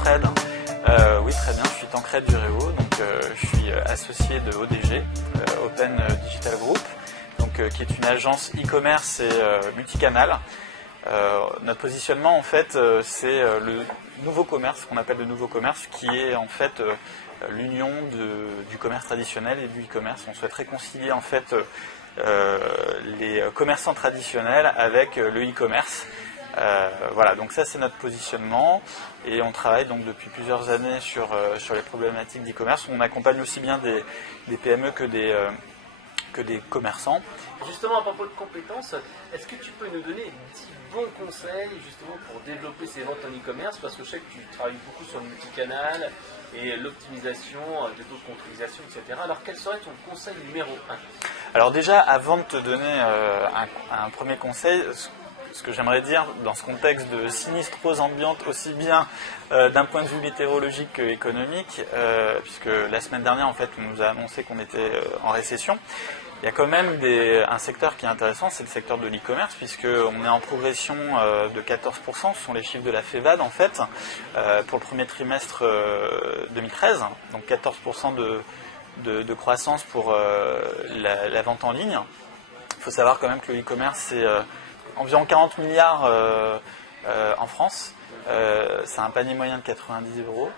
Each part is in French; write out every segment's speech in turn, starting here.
Tancred. Oui, très bien, je suis Tancred Duréo, donc je suis associé de ODG, Open Digital Group, donc, qui est une agence e-commerce et multicanal. Notre positionnement, en fait, c'est le nouveau commerce, qu'on appelle le nouveau commerce, qui est en fait l'union du commerce traditionnel et du e-commerce. On souhaite réconcilier en fait les commerçants traditionnels avec le e-commerce. Voilà, donc ça c'est notre positionnement et on travaille donc depuis plusieurs années sur les problématiques d'e-commerce. On accompagne aussi bien des PME que des commerçants. Justement, à propos de compétences, est-ce que tu peux nous donner 10 bons conseils justement pour développer ses ventes en e-commerce? Parce que je sais que tu travailles beaucoup sur le multicanal et l'optimisation des taux de conversion, etc. Alors quel serait ton conseil numéro 1? Alors déjà, avant de te donner un premier conseil, ce que j'aimerais dire dans ce contexte de sinistrose ambiante, aussi bien d'un point de vue météorologique qu'économique, puisque la semaine dernière, en fait, on nous a annoncé qu'on était en récession. Il y a quand même un secteur qui est intéressant, c'est le secteur de l'e-commerce, puisqu'on est en progression de 14%, ce sont les chiffres de la FEVAD, en fait, pour le premier trimestre 2013, donc 14% de croissance pour la vente en ligne. Il faut savoir quand même que le e-commerce, c'est environ 40 milliards en France. C'est un panier moyen de 90 €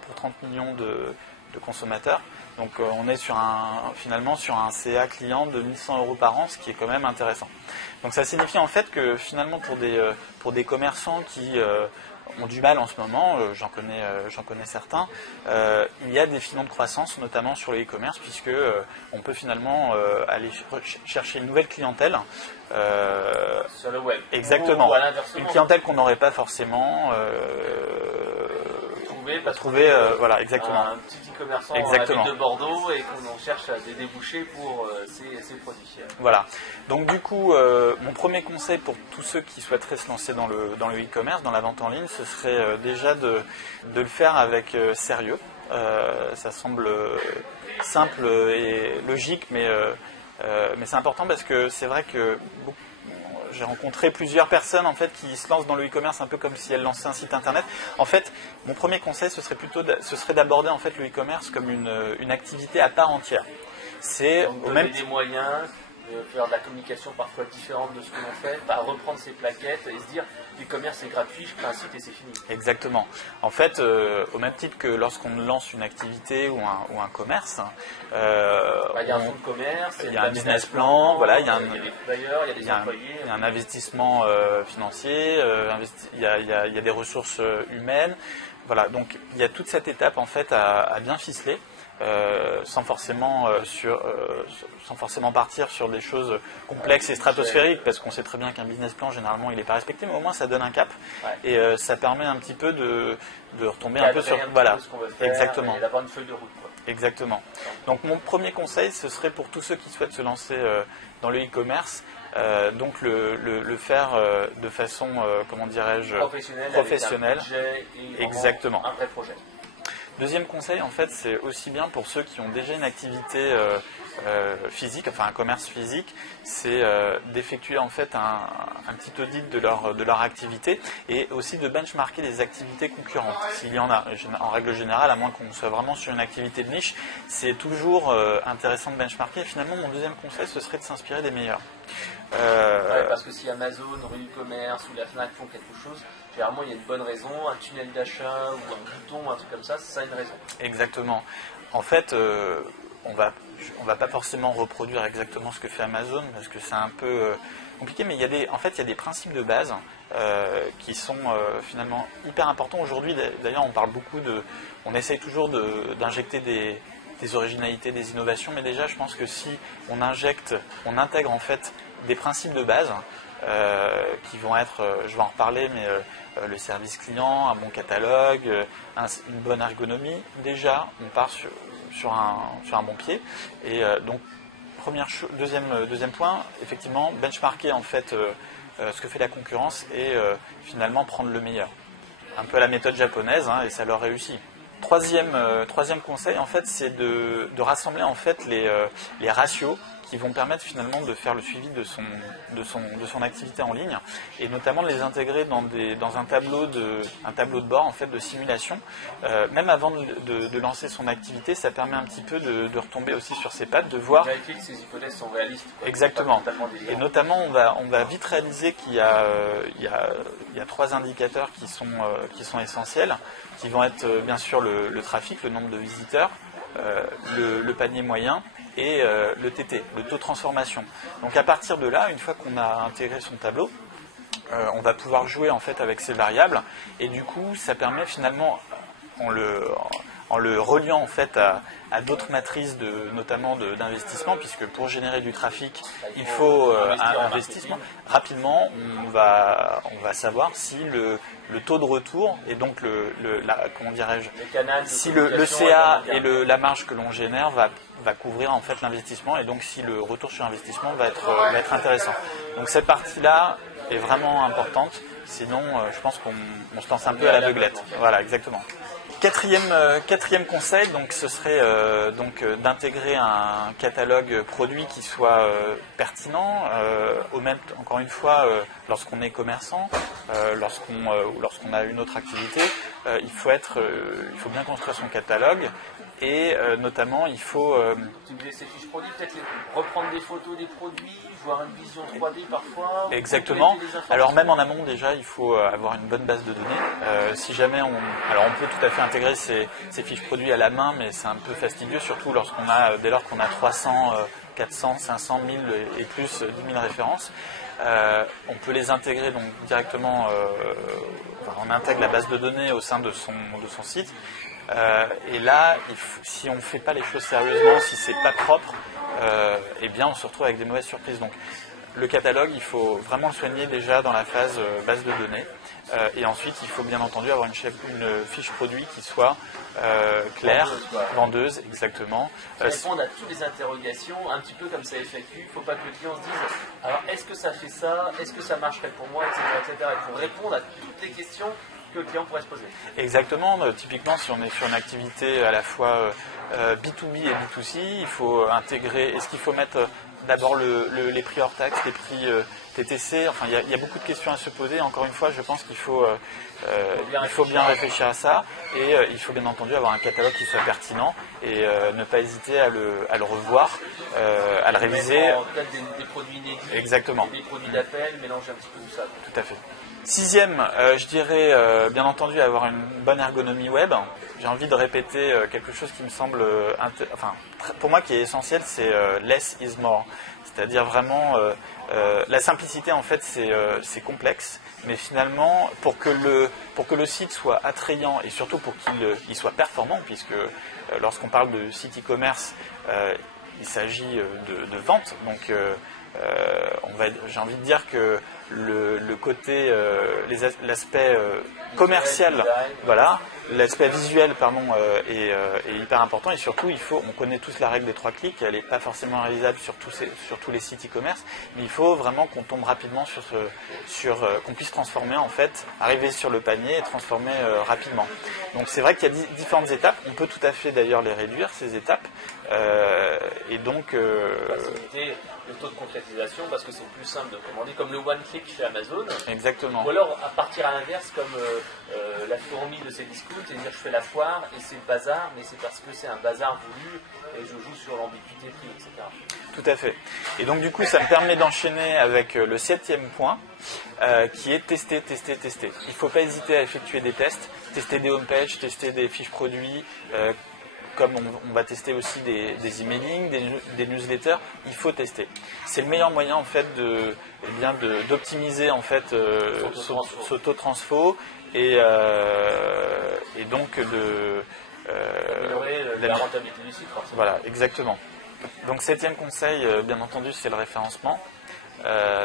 pour 30 millions de consommateurs. Donc on est finalement sur un CA client de 1100 € par an, ce qui est quand même intéressant. Donc ça signifie en fait que finalement pour des commerçants qui ont du mal en ce moment, j'en connais certains, il y a des filons de croissance, notamment sur le e-commerce, puisque on peut finalement aller chercher une nouvelle clientèle. Sur le web. Exactement. Une clientèle qu'on n'aurait pas forcément trouvé. Voilà, exactement. Un petit e-commerçant à la ville de Bordeaux et qu'on en cherche des débouchés pour ces produits. Voilà. Donc du coup, mon premier conseil pour tous ceux qui souhaiteraient se lancer dans le e-commerce, dans la vente en ligne, ce serait déjà de le faire avec sérieux. Ça semble simple et logique, mais c'est important parce que c'est vrai que j'ai rencontré plusieurs personnes en fait qui se lancent dans le e-commerce un peu comme si elles lançaient un site internet. En fait, mon premier conseil ce serait d'aborder en fait le e-commerce comme une activité à part entière. C'est au même des moyens, de faire de la communication parfois différente de ce que l'on fait, reprendre ses plaquettes et se dire l'e-commerce est gratuit, je crée un site et c'est fini. Exactement. En fait, au même titre que lorsqu'on lance une activité ou un commerce, il y a un fonds de commerce, il y a un business plan, voilà, il y a des flyers, il y a des employés. Il y a un investissement financier, il y a des ressources humaines. Voilà, donc il y a toute cette étape en fait à bien ficeler. Sans forcément partir sur des choses complexes et stratosphériques, parce qu'on sait très bien qu'un business plan généralement il n'est pas respecté, mais au moins ça donne un cap et ça permet un petit peu de retomber un peu sur ce qu'on veut faire, exactement, et d'avoir une feuille de route, quoi. Exactement. Donc mon premier conseil ce serait pour tous ceux qui souhaitent se lancer dans le e-commerce, donc le faire de façon comment dirais-je professionnelle, avec un budget et exactement, un vrai projet. Deuxième conseil, en fait, c'est aussi bien pour ceux qui ont déjà une activité physique, enfin un commerce physique, c'est d'effectuer en fait un petit audit de leur activité et aussi de benchmarker les activités concurrentes, s'il y en a. En règle générale, à moins qu'on soit vraiment sur une activité de niche, c'est toujours intéressant de benchmarker. Et finalement, mon deuxième conseil, ce serait de s'inspirer des meilleurs. Parce que si Amazon, Rue du Commerce ou la Fnac font quelque chose, généralement il y a une bonne raison, un tunnel d'achat ou un bouton, un truc comme ça a une raison. Exactement. En fait, on va pas forcément reproduire exactement ce que fait Amazon parce que c'est un peu compliqué, mais il y a des principes de base qui sont finalement hyper importants aujourd'hui. D'ailleurs, on parle beaucoup on essaye toujours d'injecter des originalités, des innovations, mais déjà, je pense que si on intègre en fait des principes de base qui vont être, je vais en reparler, mais le service client, un bon catalogue, une bonne ergonomie, déjà on part sur un bon pied. Et donc deuxième point, effectivement, benchmarker en fait ce que fait la concurrence et finalement prendre le meilleur. Un peu à la méthode japonaise, et ça leur réussit. Troisième conseil, en fait, c'est de rassembler en fait les ratios qui vont permettre finalement de faire le suivi de son activité en ligne, et notamment de les intégrer dans un tableau de bord en fait, de simulation. Même avant de lancer son activité, ça permet un petit peu de retomber aussi sur ses pattes, de voir... Vérifier que ces hypothèses sont réalistes. Exactement. Et notamment, on va vite réaliser qu'il y a 3 indicateurs qui sont essentiels, qui vont être bien sûr le trafic, le nombre de visiteurs, le panier moyen et le TT, le taux de transformation. Donc à partir de là, une fois qu'on a intégré son tableau, on va pouvoir jouer en fait avec ces variables, et du coup ça permet finalement, en le reliant en fait à d'autres matrices notamment d'investissement, puisque pour générer du trafic il faut un investissement. Rapidement on va savoir si le taux de retour, et donc comment dirais-je, si le CA et la marge que l'on génère va couvrir en fait l'investissement, et donc si le retour sur investissement va être intéressant. Donc cette partie-là est vraiment importante, sinon je pense qu'on se lance un peu à l'aveuglette. Voilà, exactement. Quatrième conseil, donc, ce serait d'intégrer un catalogue produit qui soit pertinent, encore une fois, lorsqu'on est commerçant, lorsqu'on a une autre activité, il faut bien construire son catalogue, et notamment il faut optimiser ses fiches produits, peut-être reprendre des photos des produits, voir une vision 3D parfois. Exactement. Alors même en amont déjà, il faut avoir une bonne base de données. Si jamais on peut tout à fait intégrer ces fiches produits à la main, mais c'est un peu fastidieux, surtout dès lors qu'on a 300, 400, 500, 1000 et plus 10 000 références. On peut les intégrer donc directement. On intègre la base de données au sein de son site. Et là, si on ne fait pas les choses sérieusement, si c'est pas propre, eh bien on se retrouve avec des mauvaises surprises. Donc le catalogue, il faut vraiment le soigner déjà dans la phase base de données. Et ensuite, il faut bien entendu avoir une fiche produit qui soit claire, vendeuse, exactement. Répondre à toutes les interrogations, un petit peu comme ça FAQ. Il ne faut pas que le client se dise alors est-ce que ça fait ça, est-ce que ça marcherait pour moi, etc., etc. Il faut répondre à toutes les questions que le client pourrait se poser. Exactement. Typiquement, si on est sur une activité à la fois B2B et B2C, il faut intégrer. Est-ce qu'il faut mettre d'abord les prix hors taxe, les prix TTC? Enfin, il y a beaucoup de questions à se poser. Encore une fois, je pense qu'il faut bien réfléchir à ça, et il faut bien entendu avoir un catalogue qui soit pertinent, et ne pas hésiter à le revoir, à le réviser. Peut-être des produits inédits, exactement. Des produits d'appel, mélanger un petit peu tout ça. Tout à fait. 6e, je dirais bien entendu avoir une bonne ergonomie web. J'ai envie de répéter quelque chose qui me semble, pour moi qui est essentiel, c'est less is more. C'est-à-dire vraiment, la simplicité en fait c'est complexe, mais finalement pour que le site soit attrayant, et surtout pour qu'il soit performant, puisque lorsqu'on parle de site e-commerce, il s'agit de vente, donc j'ai envie de dire que le côté, l'aspect commercial, voilà, l'aspect visuel, est hyper important, et surtout on connaît tous la règle des 3 clics, elle n'est pas forcément réalisable sur tous les sites e-commerce, mais il faut vraiment qu'on tombe rapidement qu'on puisse transformer en fait, arriver sur le panier et transformer rapidement. Donc c'est vrai qu'il y a différentes étapes, on peut tout à fait d'ailleurs les réduire ces étapes, et donc faciliter le taux de concrétisation, parce que c'est plus simple de commander, comme le one click chez Amazon. Exactement. Ou alors à partir à l'inverse, comme la fourmi de ces discounts, et dire je fais la foire et c'est le bazar, mais c'est parce que c'est un bazar voulu et je joue sur l'ambiguïté prix, etc. Tout à fait. Et donc du coup, ça me permet d'enchaîner avec le 7e point, qui est tester. Il ne faut pas hésiter à effectuer des tests, tester des homepages, tester des fiches produits, comme on va tester aussi des emailing, des newsletters, il faut tester. C'est le meilleur moyen en fait d'optimiser en fait ce taux de transfo, et donc améliorer la rentabilité du site, forcément. Voilà, exactement. Donc 7e conseil, bien entendu, c'est le référencement,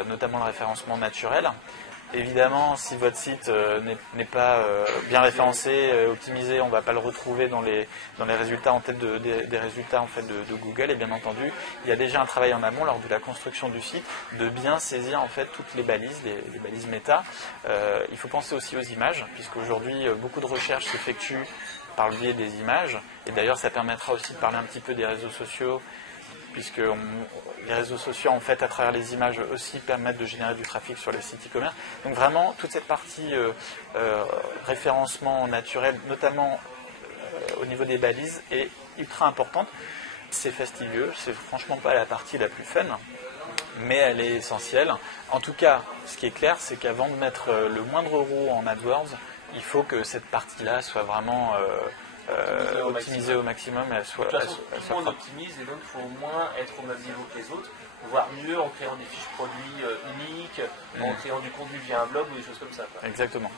notamment le référencement naturel. Évidemment, si votre site n'est pas bien référencé, optimisé, on ne va pas le retrouver dans les résultats en tête des résultats en fait de Google. Et bien entendu, il y a déjà un travail en amont lors de la construction du site de bien saisir en fait toutes les balises, les balises méta. Il faut penser aussi aux images, puisqu'aujourd'hui beaucoup de recherches s'effectuent par le biais des images. Et d'ailleurs, ça permettra aussi de parler un petit peu des réseaux sociaux puisque les réseaux sociaux, en fait, à travers les images aussi, permettent de générer du trafic sur les sites e-commerce. Donc vraiment, toute cette partie référencement naturel, notamment au niveau des balises, est ultra importante. C'est fastidieux, c'est franchement pas la partie la plus fun, mais elle est essentielle. En tout cas, ce qui est clair, c'est qu'avant de mettre le moindre euro en AdWords, il faut que cette partie-là soit vraiment optimisée au maximum. Et elle soit, de toute façon, plus on optimise, et donc il faut au moins être au même niveau que les autres, voire mieux en créant des fiches produits uniques, en créant du contenu via un blog ou des choses comme ça, quoi. Exactement.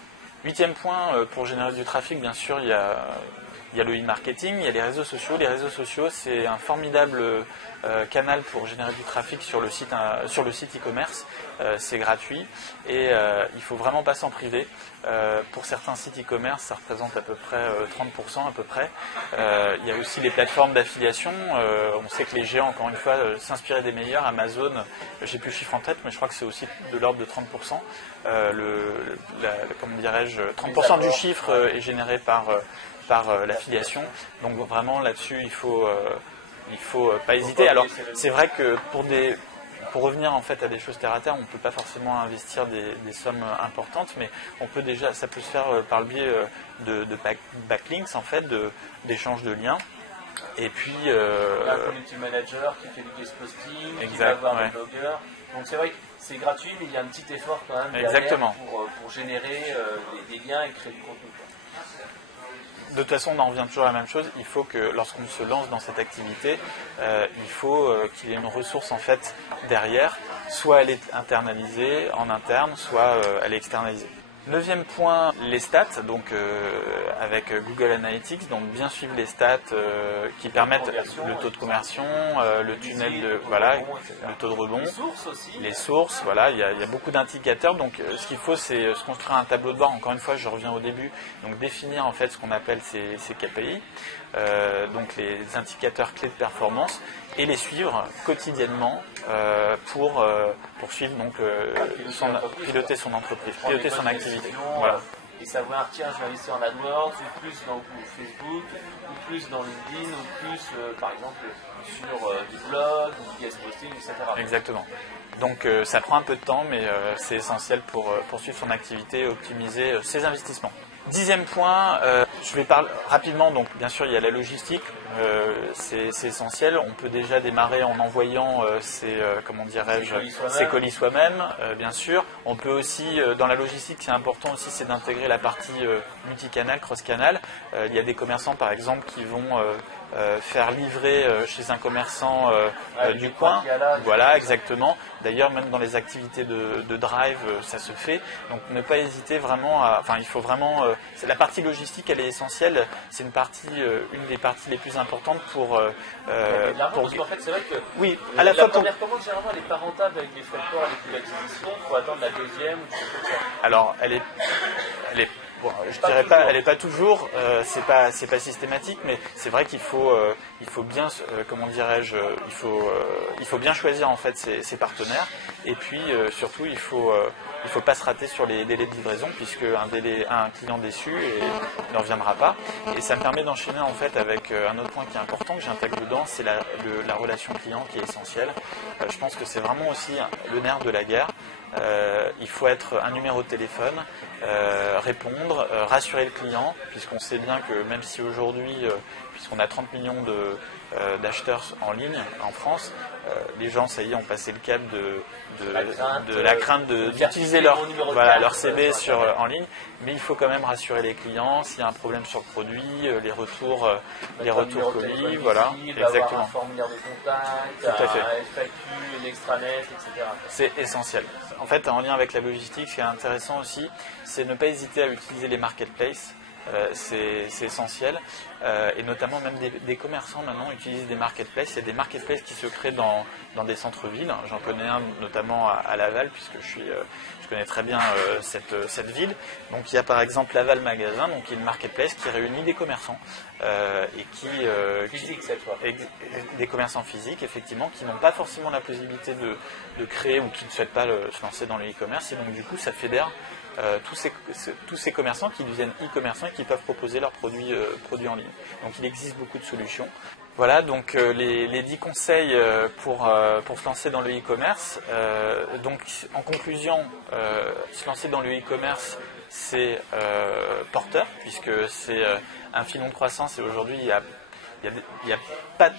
8e point, pour générer du trafic, bien sûr, il y a le e-marketing, il y a les réseaux sociaux. Les réseaux sociaux, c'est un formidable canal pour générer du trafic sur le site e-commerce. C'est gratuit et il ne faut vraiment pas s'en priver. Pour certains sites e-commerce, ça représente à peu près 30% à peu près. Il y a aussi les plateformes d'affiliation. On sait que les géants, encore une fois, s'inspiraient des meilleurs. Amazon, je n'ai plus le chiffre en tête, mais je crois que c'est aussi de l'ordre de 30%. Comment dirais-je, 30% du chiffre est généré par l'affiliation. Donc vraiment là-dessus, il faut pas hésiter. Alors c'est vrai que pour revenir en fait à des choses terre à terre, on ne peut pas forcément investir des sommes importantes, mais ça peut se faire par le biais de backlinks en fait, d'échanges de liens. Et puis un community manager qui fait du guest posting, qui va avoir des blogueurs. Donc c'est vrai que c'est gratuit, mais il y a un petit effort quand même derrière pour générer des liens et créer du contenu. De toute façon, on en revient toujours à la même chose. Il faut que, lorsqu'on se lance dans cette activité, il faut qu'il y ait une ressource en fait derrière. Soit elle est internalisée en interne, soit elle est externalisée. 9e point, les stats, donc avec Google Analytics, donc bien suivre les stats qui permettent le taux de conversion, le tunnel le taux de rebond, les sources, voilà, il y a beaucoup d'indicateurs. Donc ce qu'il faut, c'est se construire un tableau de bord. Encore une fois, je reviens au début, donc définir en fait ce qu'on appelle ces KPI, donc les indicateurs clés de performance, et les suivre quotidiennement pour suivre donc piloter son entreprise, piloter son activité. Voilà. Et savoir, tiens, je vais investir en AdWords, ou plus dans Facebook, ou plus dans LinkedIn, ou plus, par exemple, sur du blog, du guest posting, etc. Exactement. Donc ça prend un peu de temps, mais c'est essentiel pour poursuivre son activité et optimiser ses investissements. 10e point, je vais parler rapidement, donc bien sûr il y a la logistique, c'est essentiel. On peut déjà démarrer en envoyant ses colis soi-même, bien sûr. On peut aussi, dans la logistique, c'est important aussi, c'est d'intégrer la partie multicanal, cross-canal. Il y a des commerçants par exemple qui vont faire livrer chez un commerçant du coin. Voilà, exactement. D'ailleurs, même dans les activités de drive, ça se fait. Donc, ne pas hésiter vraiment il faut vraiment... la partie logistique, elle est essentielle. C'est une des parties les plus importantes pour... parce qu'en fait, c'est vrai que oui, à la première commande, généralement, elle n'est pas rentable avec les frais de port et les coûts d'acquisition. Il faut attendre la deuxième ou quelque chose comme ça. Alors, elle est je dirais pas, elle n'est pas toujours, c'est pas systématique, mais c'est vrai qu'il faut bien, il faut bien choisir en fait ses partenaires, et puis surtout il faut pas se rater sur les délais de livraison, puisque un client déçu il n'en reviendra pas. Et ça me permet d'enchaîner en fait avec un autre point qui est important que j'intègre dedans, c'est la relation client qui est essentielle. Je pense que c'est vraiment aussi le nerf de la guerre. Il faut être un numéro de téléphone, répondre, rassurer le client, puisqu'on sait bien que même si aujourd'hui, puisqu'on a 30 millions d'acheteurs en ligne en France, les gens, ça y est, ont passé le cap de la crainte d'utiliser leur CB en ligne, mais il faut quand même rassurer les clients s'il y a un problème sur le produit, les retours colis, voilà, exactement. Un formulaire de contact, tout à fait. Un FAQ, une extranet, etc. C'est essentiel. En fait, en lien avec la logistique, ce qui est intéressant aussi, c'est ne pas hésiter à utiliser les marketplaces. C'est essentiel, et notamment même des commerçants maintenant utilisent des marketplaces. Il y a des marketplaces qui se créent dans des centres-villes. J'en connais un notamment à Laval, puisque je connais très bien cette ville. Donc il y a par exemple Laval Magasin, donc qui est une marketplace qui réunit des commerçants physique cette fois. Des commerçants physiques, effectivement, qui n'ont pas forcément la possibilité de créer ou qui ne souhaitent pas se lancer dans le e-commerce, et donc du coup ça fédère tous ces commerçants qui deviennent e-commerçants et qui peuvent proposer leurs produits en ligne. Donc il existe beaucoup de solutions. Voilà, donc les 10 conseils pour se lancer dans le e-commerce. Donc en conclusion, se lancer dans le e-commerce, c'est porteur, puisque c'est un filon de croissance et aujourd'hui il y a pas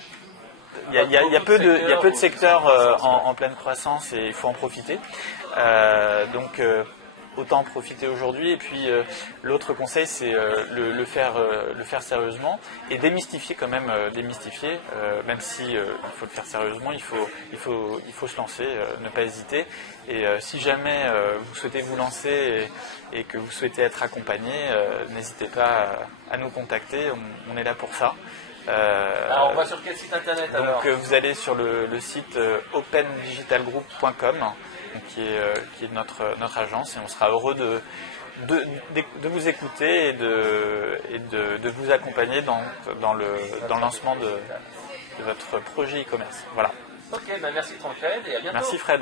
il y a peu de secteurs en pleine croissance et il faut en profiter. Donc autant en profiter aujourd'hui. Et puis l'autre conseil, c'est le faire sérieusement et démystifier quand même, même si il faut le faire sérieusement, il faut se lancer, ne pas hésiter. Et si jamais vous souhaitez vous lancer et que vous souhaitez être accompagné, n'hésitez pas à nous contacter, on est là pour ça. Alors on va sur quel site internet alors? Donc vous allez sur le site opendigitalgroup.com qui est notre agence et on sera heureux de vous écouter et de vous accompagner dans le lancement de votre projet e-commerce. Voilà. Ok, merci Tancred et à bientôt. Merci Fred.